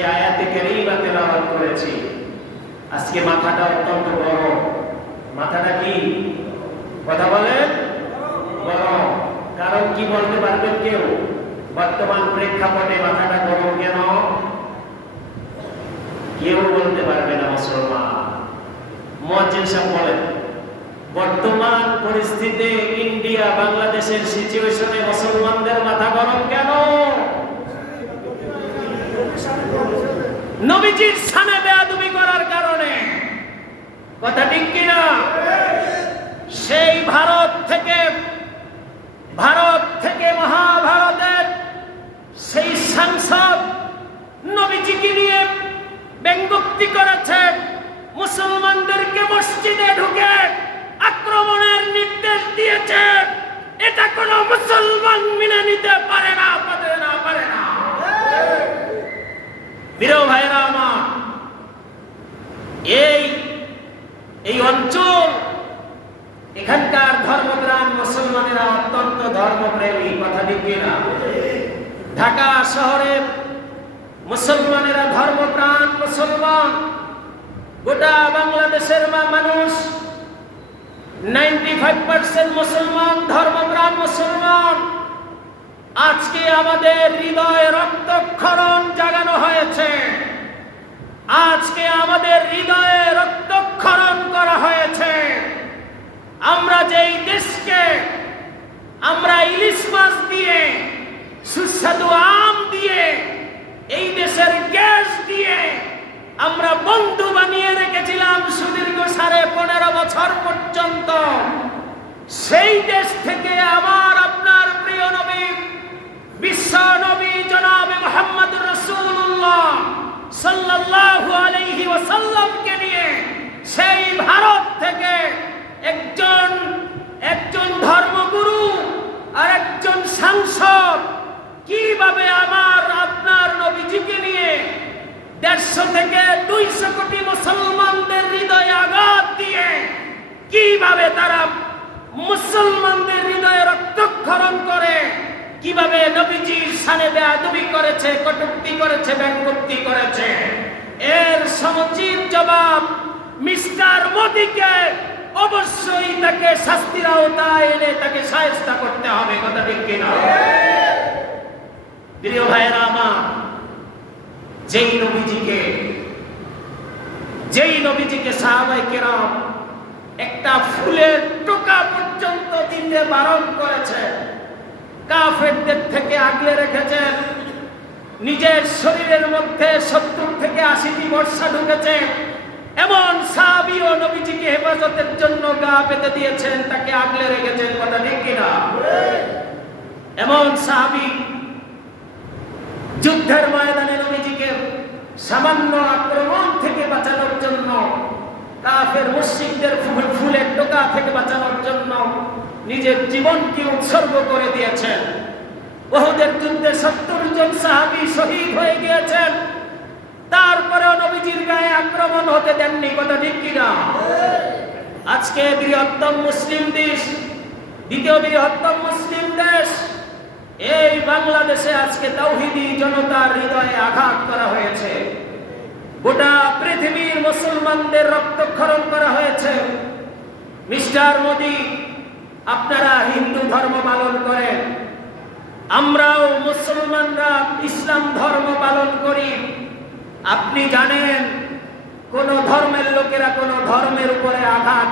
সে আয়াতে কারীমা তেলাওয়াত করেছি। আজকে মাথাটা অত্যন্ত গরম। মাথাটা কি? কথা বলেন, গরম। কারণ কি বলতে পারবেন কেউ? বর্তমান প্রেক্ষাপটে মাথাটা গরম কেন? কেউ বলতে পারবে না মুসলমান। মুয়াজ্জিন সাহেব বলেন, বর্তমান পরিস্থিতিতে ইন্ডিয়া বাংলাদেশের সিচুয়েশনে মুসলমানদের মাথা গরম কেন? নবীজির শানে বেয়াদবি করার কারণে। কথা ঠিক কিনা? সেই ভারত থেকে মহাভারতের সেই সাংসদ নবীজিকে নিয়ে ব্যঙ্গোক্তি করেছে, মুসলমানদেরকে মসজিদে ঢুকে আক্রমণের নির্দেশ দিয়েছে। এটা কোনো মুসলমান মেনে নিতে পারে না। প্রিয় ভাইরা আমার, এই অঞ্চল, এখানকার ধর্মপ্রাণ মুসলমানেরা অত্যন্ত ধর্মপ্রেমী। কথা ঠিক কিনা? ঢাকা শহরে মুসলমানেরা ধর্মপ্রাণ মুসলমান। গোটা বাংলাদেশের মানুষ 95% মুসলমান, ধর্মপ্রাণ মুসলমান। আজকে আমাদের হৃদয়ে রক্তক্ষরণ জাগানো হয়েছে। আজকে আমাদের হৃদয়ে রক্তক্ষরণ করা হয়েছে। আমরা যেই দেশকে আমরা ইলিশ মাছ দিয়ে, সুস্বাদু আম দিয়ে, এই দেশের গ্যাস দিয়ে আমরা বন্ধু বানিয়ে রেখেছিলাম সুদীর্ঘ 15.5 বছর পর্যন্ত, সেই দেশ থেকে আমার আপনার প্রিয় নবী, বিশ্ব নবী জনাবে মুহাম্মদুর রাসূলুল্লাহ সাল্লাল্লাহু আলাইহি ওয়াসাল্লামকে নিয়ে সেই ভারত থেকে একজন ধর্মগুরু আর একজন সাংসদ কিভাবে আমার আপনার নবীজিকে নিয়ে 150 থেকে 200 কোটি মুসলমানদের হৃদয়ে আঘাত দিয়ে কিভাবে তারা মুসলমানদের হৃদয়ে রক্তক্ষরণ করে, কিভাবে নবীজির শানে বেয়াদবি করেছে, কটূক্তি করেছে, ব্যঙ্গোক্তি করেছে, এর সমুচিত জবাব মিস্টার মোদিকে অবশ্যই তাকে শাস্তির আওতায় এনে তাকে শায়েস্তা করতে হবে। কথা ঠিক কিনা? প্রিয় ভাইরা আমার, যেই নবীজিকে সাহাবায়ে কেরাম একটা ফুলের টোকা পর্যন্ত দিতে বারণ করেছে, কাফেরদের থেকে আগলে রেখেছেন, নিজের শরীরের মধ্যে 70 থেকে 80টি বর্ষা ঢুকেছে, এমন সাহাবীও নবীজিকে হেফাজতের জন্য গা পেতে দিয়েছেন, তাকে আগলে রেখেছেন। কথা ঠিক কিনা? এমন সাহাবী যুদ্ধের ময়দানে নবীজিকে সামান্য আক্রমণ থেকে বাঁচানোর জন্য, কাফের মুশরিকদের ফুলের টোকা থেকে বাঁচানোর জন্য নিজের জীবনকে উৎসর্গ করে দিয়েছেন। উহুদের যুদ্ধে 70 জন সাহাবী শহীদ হয়ে গিয়েছেন, তারপরেও নবীজির গায়ে আক্রমণ হতে দেননি। কথা ঠিক কিনা? আজকে বৃহত্তম মুসলিম দেশ, দ্বিতীয় বৃহত্তম মুসলিম দেশ, এই বাংলাদেশে আজকে তাওহীদি জনতার হৃদয়ে আঘাত করা হয়েছে। গোটা পৃথিবীর মুসলমানদের রক্তক্ষরণ করা হয়েছে। মিস্টার মোদি, আপনারা হিন্দু ধর্ম পালন করেন, আমরাও মুসলমানরা ইসলাম ধর্ম পালন করি। আপনি জানেন কোন ধর্মের লোকেরা কোন ধর্মের উপরে আঘাত